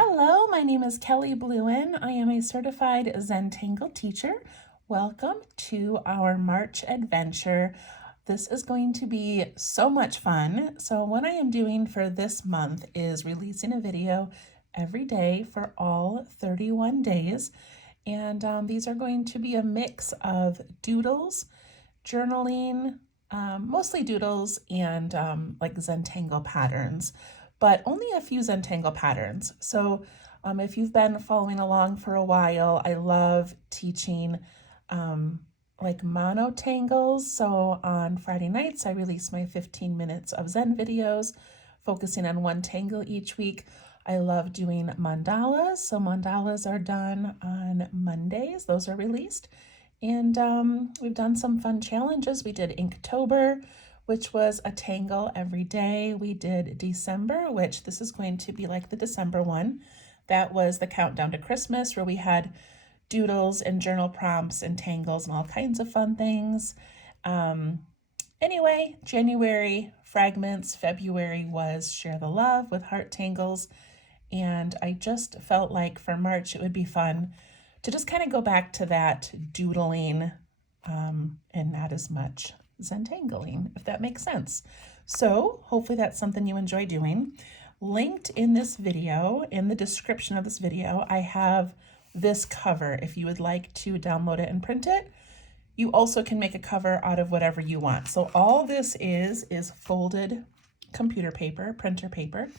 Hello, my name is Kelly Bluen. I am a certified Zentangle teacher. Welcome to our March adventure. This is going to be so much fun. So what I am doing for this month is releasing a video every day for all 31 days. And these are going to be a mix of doodles, journaling, mostly doodles, and like Zentangle patterns, but only a few Zentangle patterns. So if you've been following along for a while, I love teaching like monotangles. So on Friday nights, I release my 15 minutes of Zen videos, focusing on one tangle each week. I love doing mandalas. So mandalas are done on Mondays. Those are released. And we've done some fun challenges. We did Inktober, which was a tangle every day. We did December, which this is going to be like the December one. That was the countdown to Christmas, where we had doodles and journal prompts and tangles and all kinds of fun things. Anyway, January fragments, February was Share the Love with heart tangles. And I just felt like for March, it would be fun to just kind of go back to that doodling and not as much Zentangling, if that makes sense. So hopefully that's something you enjoy doing. Linked in this video, in the description of this video, I have this cover if you would like to download it and print it. You also can make a cover out of whatever you want. So all this is folded computer paper, printer paper,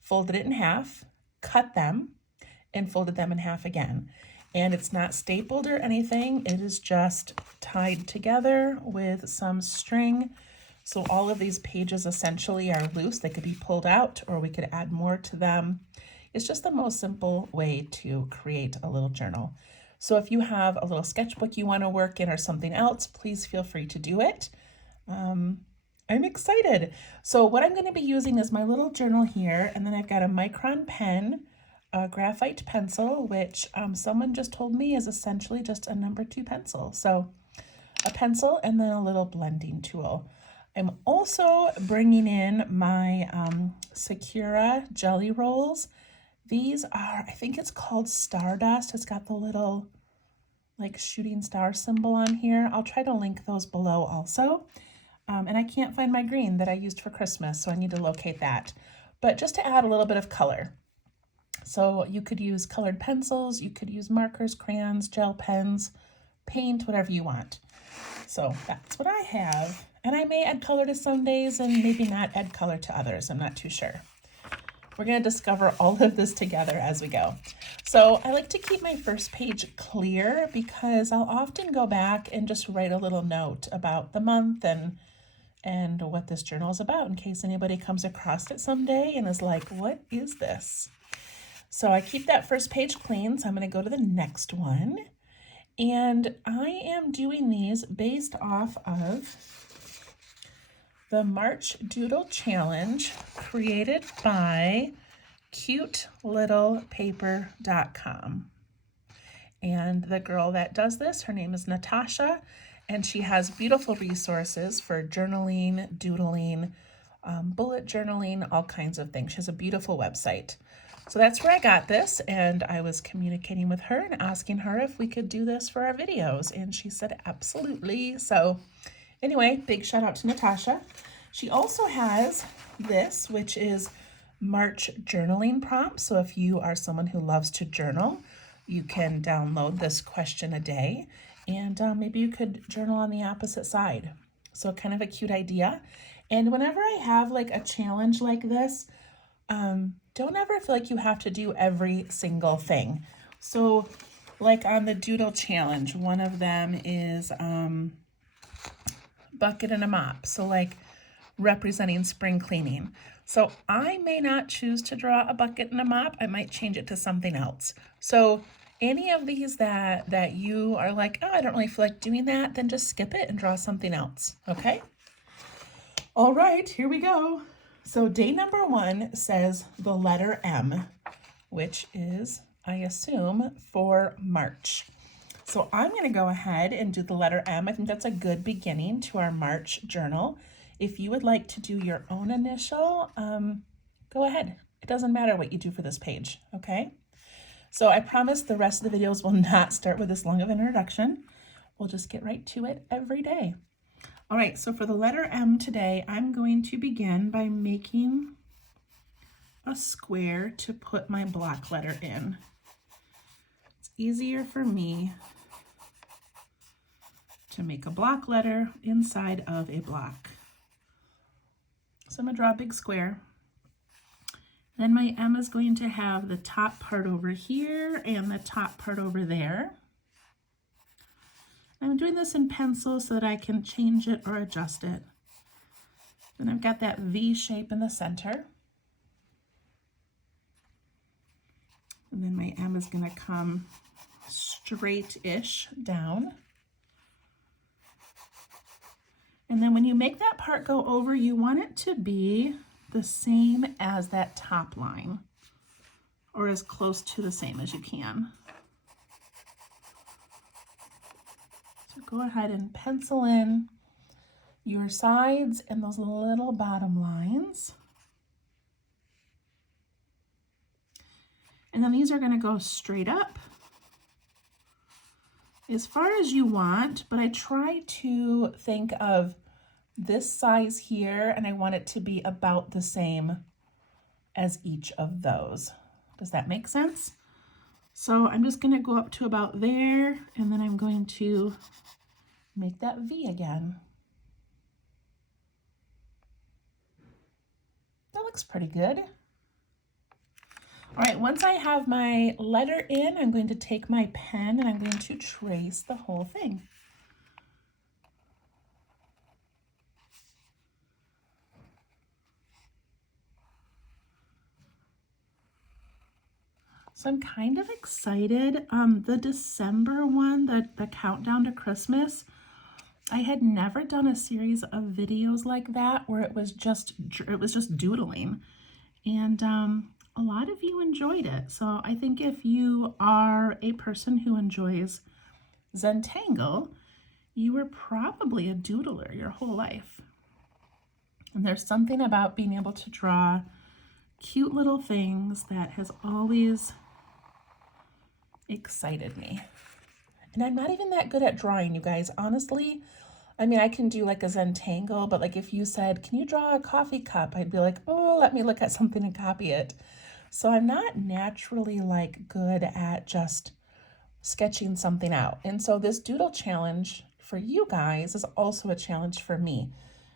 folded it in half, cut them, and folded them in half again. And it's not stapled or anything. It is just tied together with some string. So all of these pages essentially are loose. They could be pulled out or we could add more to them. It's just the most simple way to create a little journal. So if you have a little sketchbook you want to work in or something else, please feel free to do it. I'm excited. So what I'm going to be using is my little journal here, and then I've got a Micron pen, a graphite pencil, which someone just told me is essentially just a number 2 pencil. So a pencil and then a little blending tool. I'm also bringing in my Sakura jelly rolls. These are, I think it's called Stardust. It's got the little like shooting star symbol on here. I'll try to link those below also. And I can't find my green that I used for Christmas, so I need to locate that. But just to add a little bit of color. So you could use colored pencils, you could use markers, crayons, gel pens, paint, whatever you want. So that's what I have. And I may add color to some days and maybe not add color to others. I'm not too sure. We're going to discover all of this together as we go. So I like to keep my first page clear because I'll often go back and just write a little note about the month and what this journal is about in case anybody comes across it someday and is like, what is this? So I keep that first page clean, so I'm going to go to the next one. And I am doing these based off of the March Doodle Challenge created by cutelittlepaper.com. And the girl that does this, her name is Natasha, and she has beautiful resources for journaling, doodling, bullet journaling, all kinds of things. She has a beautiful website. So that's where I got this, and I was communicating with her and asking her if we could do this for our videos, and she said absolutely. So anyway, big shout out to Natasha. She also has this, which is March journaling prompts. So if you are someone who loves to journal, you can download this question a day, and maybe you could journal on the opposite side. So kind of a cute idea. And whenever I have like a challenge like this, don't ever feel like you have to do every single thing. So like on the Doodle challenge, one of them is bucket and a mop. So like representing spring cleaning. So I may not choose to draw a bucket and a mop. I might change it to something else. So any of these that you are like, oh, I don't really feel like doing that, then just skip it and draw something else, okay? All right, here we go. So day number 1 says the letter M, which is, I assume, for March. So I'm going to go ahead and do the letter M. I think that's a good beginning to our March journal. If you would like to do your own initial, go ahead. It doesn't matter what you do for this page, okay? So I promise the rest of the videos will not start with this long of an introduction. We'll just get right to it every day. All right, so for the letter M today, I'm going to begin by making a square to put my block letter in. It's easier for me to make a block letter inside of a block. So I'm gonna draw a big square. Then my M is going to have the top part over here and the top part over there. I'm doing this in pencil so that I can change it or adjust it. Then I've got that V shape in the center. And then my M is going to come straight-ish down. And then when you make that part go over, you want it to be the same as that top line, or as close to the same as you can. So go ahead and pencil in your sides and those little bottom lines. And then these are going to go straight up as far as you want, but I try to think of this size here, and I want it to be about the same as each of those. Does that make sense? So I'm just going to go up to about there, and then I'm going to make that V again. That looks pretty good. All right, once I have my letter in, I'm going to take my pen and I'm going to trace the whole thing. So I'm kind of excited. The December one, the countdown to Christmas, I had never done a series of videos like that where it was just doodling, and a lot of you enjoyed it. So I think if you are a person who enjoys Zentangle, you were probably a doodler your whole life. And there's something about being able to draw cute little things that has always excited me. And I'm not even that good at drawing, you guys, honestly. I mean, I can do like a Zentangle, but like if you said, can you draw a coffee cup? I'd be like, oh, let me look at something and copy it. So I'm not naturally like good at just sketching something out. And so this doodle challenge for you guys is also a challenge for me,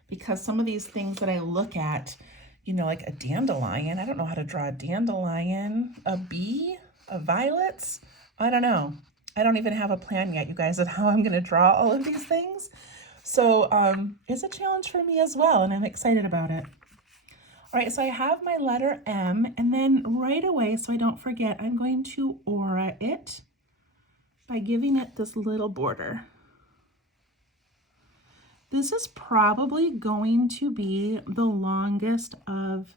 because some of these things that I look at, you know, like a dandelion, I don't know how to draw a dandelion, a bee, a violets. I don't know. I don't even have a plan yet, you guys, of how I'm going to draw all of these things. So it's a challenge for me as well, and I'm excited about it. All right, so I have my letter M, and then right away, so I don't forget, I'm going to aura it by giving it this little border. This is probably going to be the longest of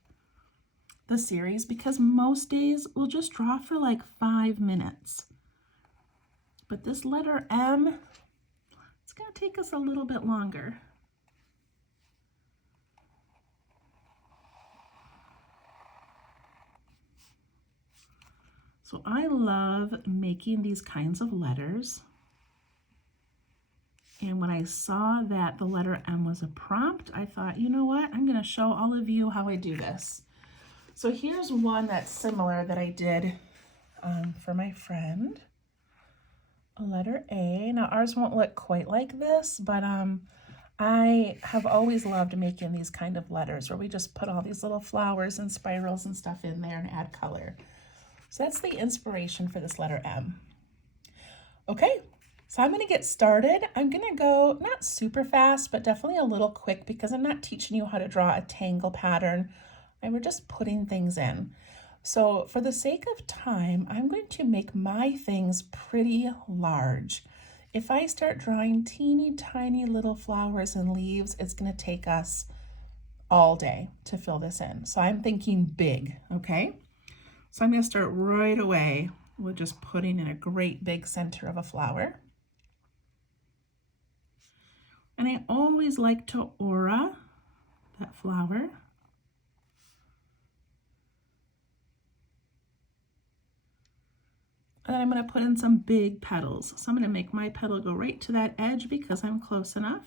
the series because most days we'll just draw for like 5 minutes. But this letter M, it's going to take us a little bit longer. So I love making these kinds of letters. And when I saw that the letter M was a prompt, I thought, you know what? I'm going to show all of you how I do this. So here's one that's similar that I did for my friend. A letter A. Now ours won't look quite like this, but I have always loved making these kind of letters where we just put all these little flowers and spirals and stuff in there and add color. So that's the inspiration for this letter M. Okay, so I'm going to get started. I'm going to go not super fast, but definitely a little quick because I'm not teaching you how to draw a tangle pattern. We're just putting things in. So for the sake of time, I'm going to make my things pretty large. If I start drawing teeny tiny little flowers and leaves, it's going to take us all day to fill this in. So I'm thinking big, okay? So I'm going to start right away with just putting in a great big center of a flower. And I always like to aura that flower. And then I'm going to put in some big petals. So I'm going to make my petal go right to that edge because I'm close enough.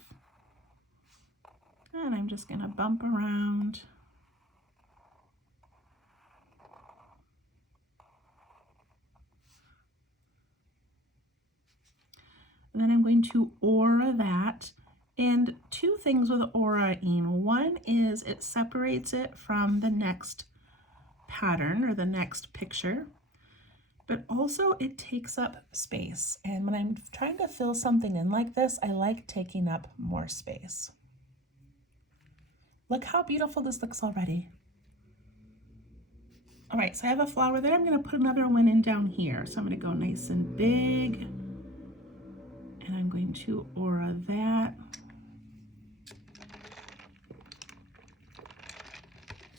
And I'm just going to bump around. And then I'm going to aura that. And two things with aura-ing. One is it separates it from the next pattern or the next picture, but also it takes up space. And when I'm trying to fill something in like this, I like taking up more space. Look how beautiful this looks already. All right, so I have a flower there. I'm going to put another one in down here. So I'm going to go nice and big. And I'm going to aura that.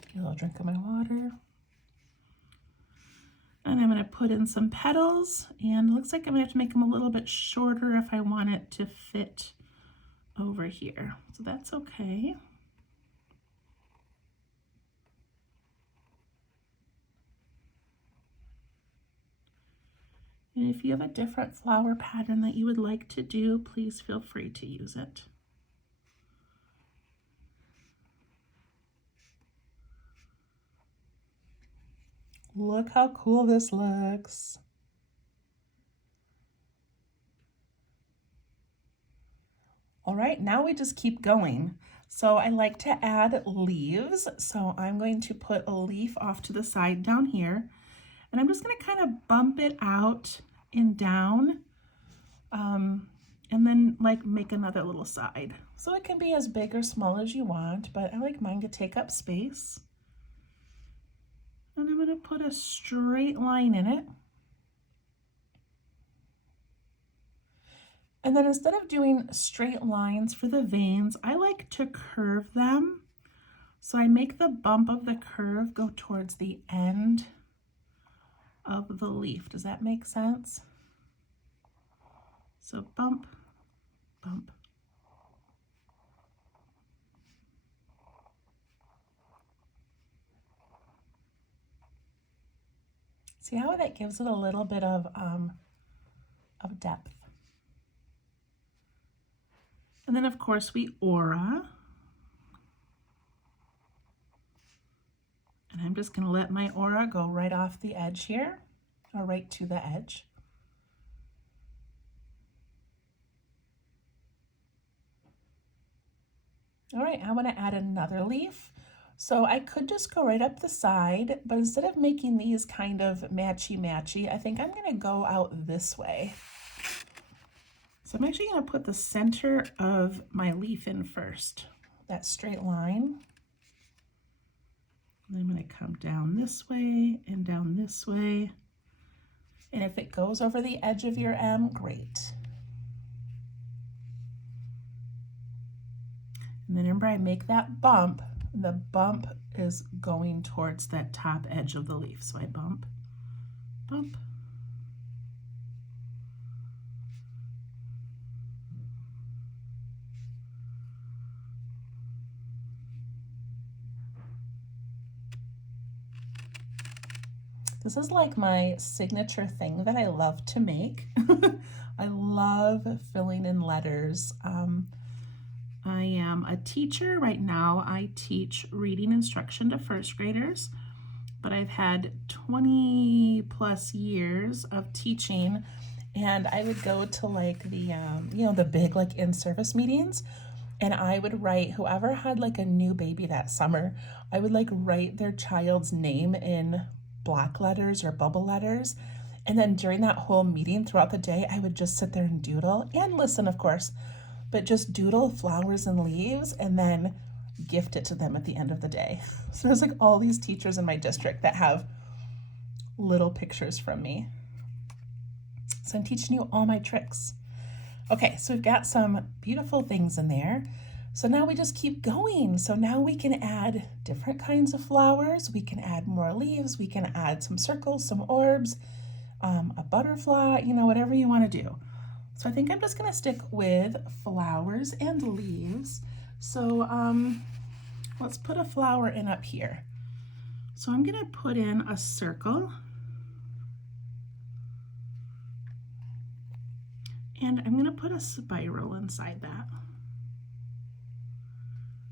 Get a little drink of my water. And I'm going to put in some petals. And it looks like I'm going to have to make them a little bit shorter if I want it to fit over here. So that's okay. And if you have a different flower pattern that you would like to do, please feel free to use it. Look how cool this looks. All right, now we just keep going. So I like to add leaves. So I'm going to put a leaf off to the side down here. And I'm just going to kind of bump it out and down, and then like make another little side. So it can be as big or small as you want, but I like mine to take up space. And I'm going to put a straight line in it. And then instead of doing straight lines for the veins, I like to curve them. So I make the bump of the curve go towards the end of the leaf. Does that make sense? So bump, bump. See how that gives it a little bit of depth. And then of course we aura. And I'm just going to let my aura go right off the edge here, or right to the edge. All right, I want to add another leaf. So I could just go right up the side, but instead of making these kind of matchy-matchy, I think I'm going to go out this way. So I'm actually going to put the center of my leaf in first, that straight line. And I'm going to come down this way and down this way. And if it goes over the edge of your M, great. And then remember, I make that bump. And the bump is going towards that top edge of the leaf. So I bump, bump. This is like my signature thing that I love to make. I love filling in letters. I am a teacher right now. I teach reading instruction to first graders, but I've had 20 plus years of teaching, and I would go to like the, the big like in-service meetings, and I would write, whoever had like a new baby that summer, I would like write their child's name in block letters or bubble letters. And then during that whole meeting throughout the day, I would just sit there and doodle and listen, of course, but just doodle flowers and leaves and then gift it to them at the end of the day. So there's like all these teachers in my district that have little pictures from me. So I'm teaching you all my tricks. Okay, so we've got some beautiful things in there. So now we just keep going. So now we can add different kinds of flowers. We can add more leaves. We can add some circles, some orbs, a butterfly, whatever you want to do. So I think I'm just going to stick with flowers and leaves. So let's put a flower in up here. So I'm going to put in a circle. And I'm going to put a spiral inside that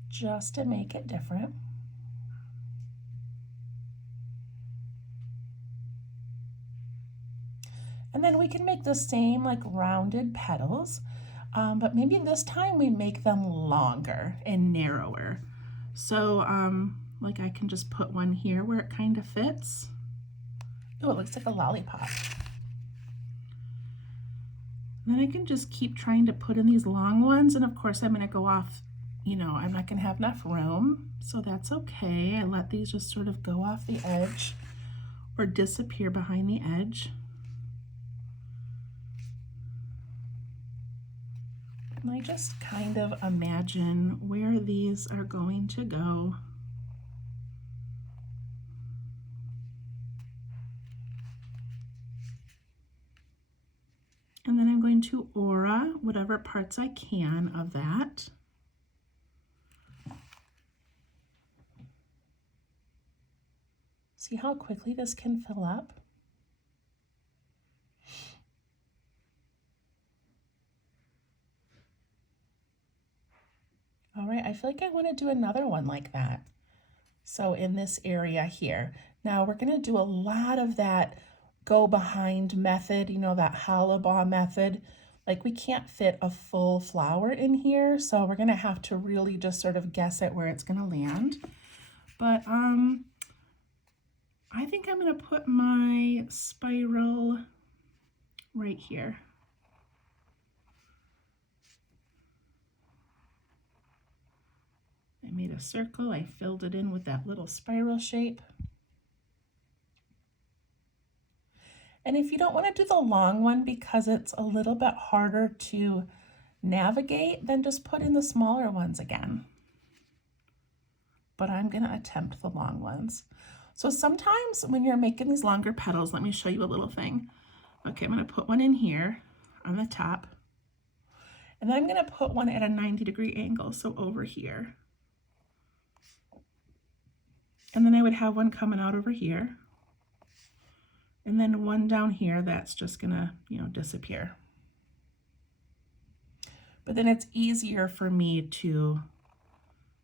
just to make it different. And then we can make the same like rounded petals, but maybe this time we make them longer and narrower. So like I can just put one here where it kind of fits. Oh, it looks like a lollipop. And then I can just keep trying to put in these long ones, and of course I'm going to go off, you know, I'm not going to have enough room, so that's okay. I let these just sort of go off the edge or disappear behind the edge. And I just kind of imagine where these are going to go. And then I'm going to aura whatever parts I can of that. See how quickly this can fill up? All right, I feel like I want to do another one like that. So in this area here. Now we're going to do a lot of that go behind method, you know, that hollow ball method. Like we can't fit a full flower in here, so we're going to have to really just sort of guess at where it's going to land. But I think I'm going to put my spiral right here. I made a circle, I filled it in with that little spiral shape. And if you don't want to do the long one because it's a little bit harder to navigate, then just put in the smaller ones again. But I'm going to attempt the long ones. So sometimes when you're making these longer petals, let me show you a little thing. Okay, I'm going to put one in here on the top. And then I'm going to put one at a 90-degree angle, so over here. And then I would have one coming out over here. And then one down here that's just gonna, you know, disappear. But then it's easier for me to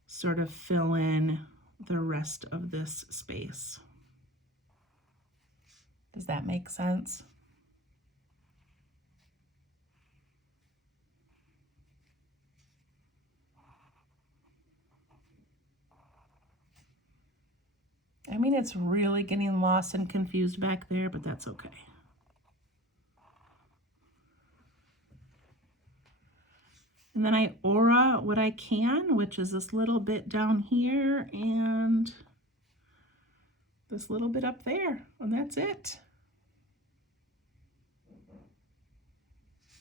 sort of fill in the rest of this space. Does that make sense? I mean, it's really getting lost and confused back there, but that's okay. And then I aura what I can, which is this little bit down here and this little bit up there, and that's it.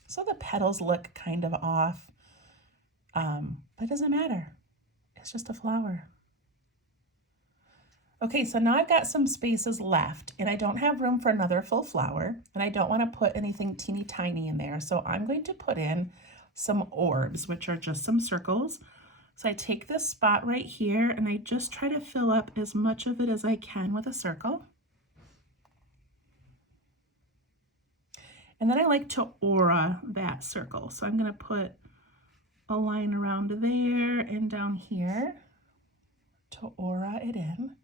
So the petals look kind of off, but it doesn't matter. It's just a flower. Okay, so now I've got some spaces left and I don't have room for another full flower and I don't want to put anything teeny tiny in there. So I'm going to put in some orbs, which are just some circles. So I take this spot right here and I just try to fill up as much of it as I can with a circle. And then I like to aura that circle. So I'm going to put a line around there and down here to aura it in.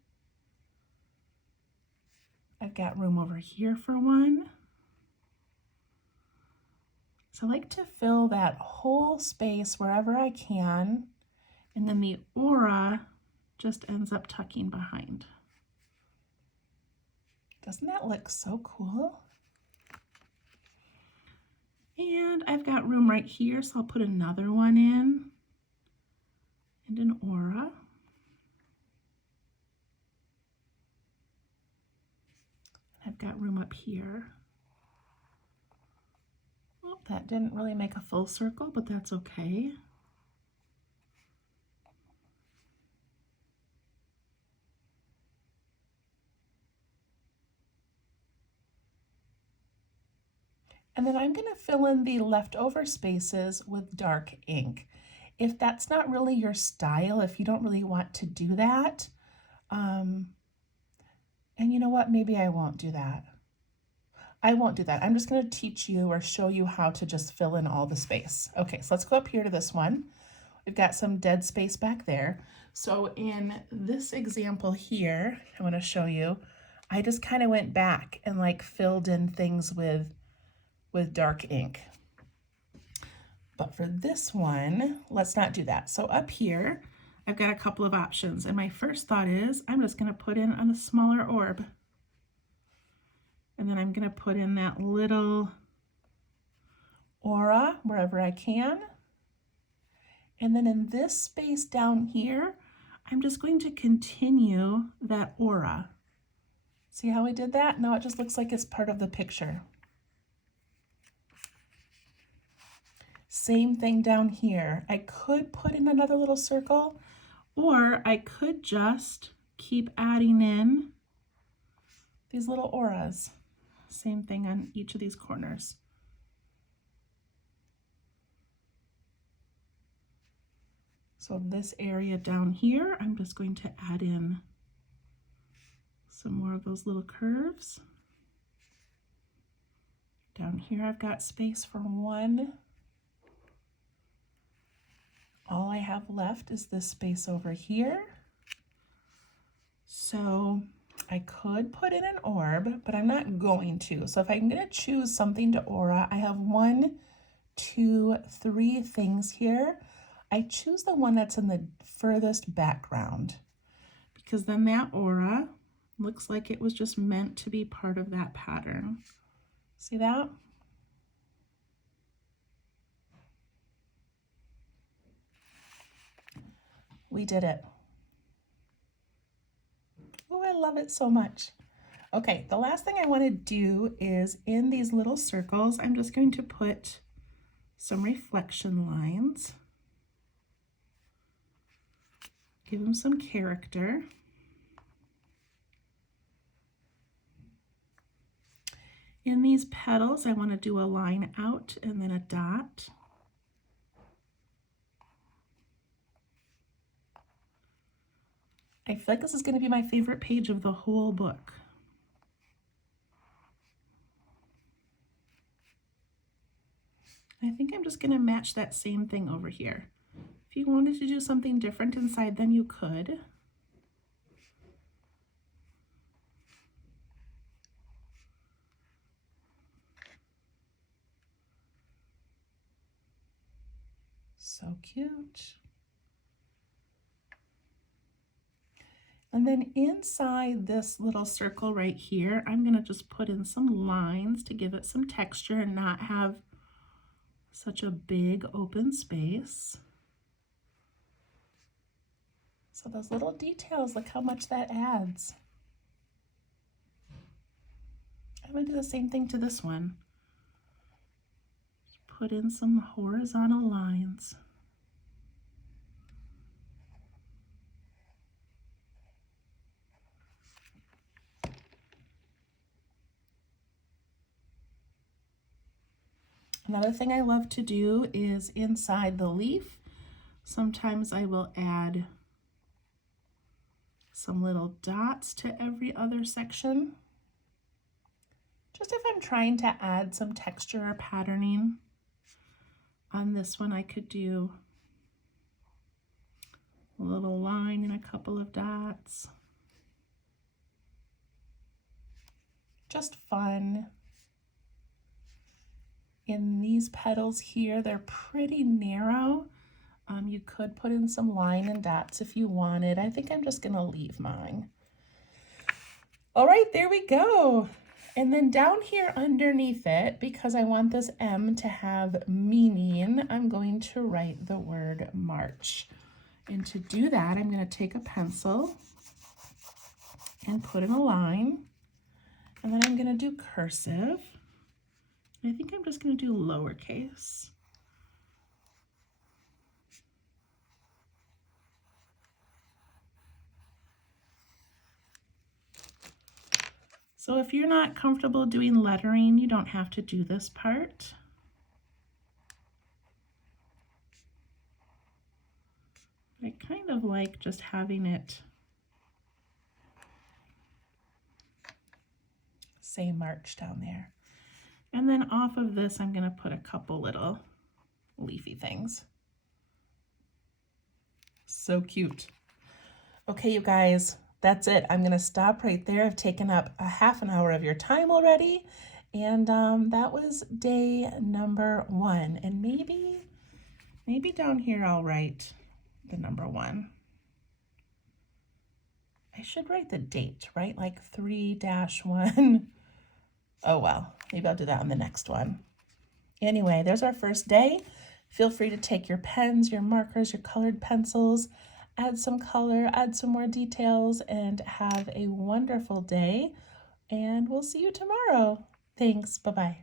I've got room over here for one. So I like to fill that whole space wherever I can, and then the aura just ends up tucking behind. Doesn't that look so cool? And I've got room right here, so I'll put another one in and an aura. I've got room up here. Well, that didn't really make a full circle, but that's okay. And then I'm going to fill in the leftover spaces with dark ink. If that's not really your style, if you don't really want to do that, and you know what, maybe I won't do that. I won't do that. I'm just going to teach you or show you how to just fill in all the space. Okay, so let's go up here to this one. We've got some dead space back there. So in this example here, I want to show you, I just kind of went back and like filled in things with dark ink. But for this one, let's not do that. So up here, I've got a couple of options. And my first thought is I'm just going to put in a smaller orb. And then I'm going to put in that little aura wherever I can. And then in this space down here, I'm just going to continue that aura. See how I did that? Now it just looks like it's part of the picture. Same thing down here. I could put in another little circle, or I could just keep adding in these little auras. Same thing on each of these corners. So this area down here, I'm just going to add in some more of those little curves. Down here, I've got space for one. All I have left is this space over here. So I could put in an orb, but I'm not going to. So if I'm going to choose something to aura, I have 1, 2, 3 things here. I choose the one that's in the furthest background because then that aura looks like it was just meant to be part of that pattern. See that? We did it. Oh, I love it so much. Okay, the last thing I want to do is in these little circles, I'm just going to put some reflection lines. Give them some character. In these petals, I want to do a line out and then a dot. I feel like this is going to be my favorite page of the whole book. I think I'm just going to match that same thing over here. If you wanted to do something different inside, then you could. So cute. And then inside this little circle right here, I'm going to just put in some lines to give it some texture and not have such a big open space. So those little details, look how much that adds. I'm going to do the same thing to this one. Just put in some horizontal lines. Another thing I love to do is inside the leaf, sometimes I will add some little dots to every other section. Just if I'm trying to add some texture or patterning. On this one, I could do a little line and a couple of dots. Just fun. In these petals here, they're pretty narrow. You could put in some line and dots if you wanted. I think I'm just gonna leave mine. All right, there we go. And then down here underneath it, because I want this M to have meaning, I'm going to write the word March. And to do that, I'm gonna take a pencil and put in a line. And then I'm gonna do cursive. I think I'm just gonna do lowercase. So if you're not comfortable doing lettering, you don't have to do this part. I kind of like just having it say March down there. And then off of this, I'm going to put a couple little leafy things. So cute. Okay, you guys, that's it. I'm going to stop right there. I've taken up a half an hour of your time already. And that was day number 1. And maybe down here I'll write the number 1. I should write the date, right? Like 3-1. Oh well, maybe I'll do that on the next one. Anyway, there's our first day. Feel free to take your pens, your markers, your colored pencils, add some color, add some more details, and have a wonderful day. And we'll see you tomorrow. Thanks. Bye-bye.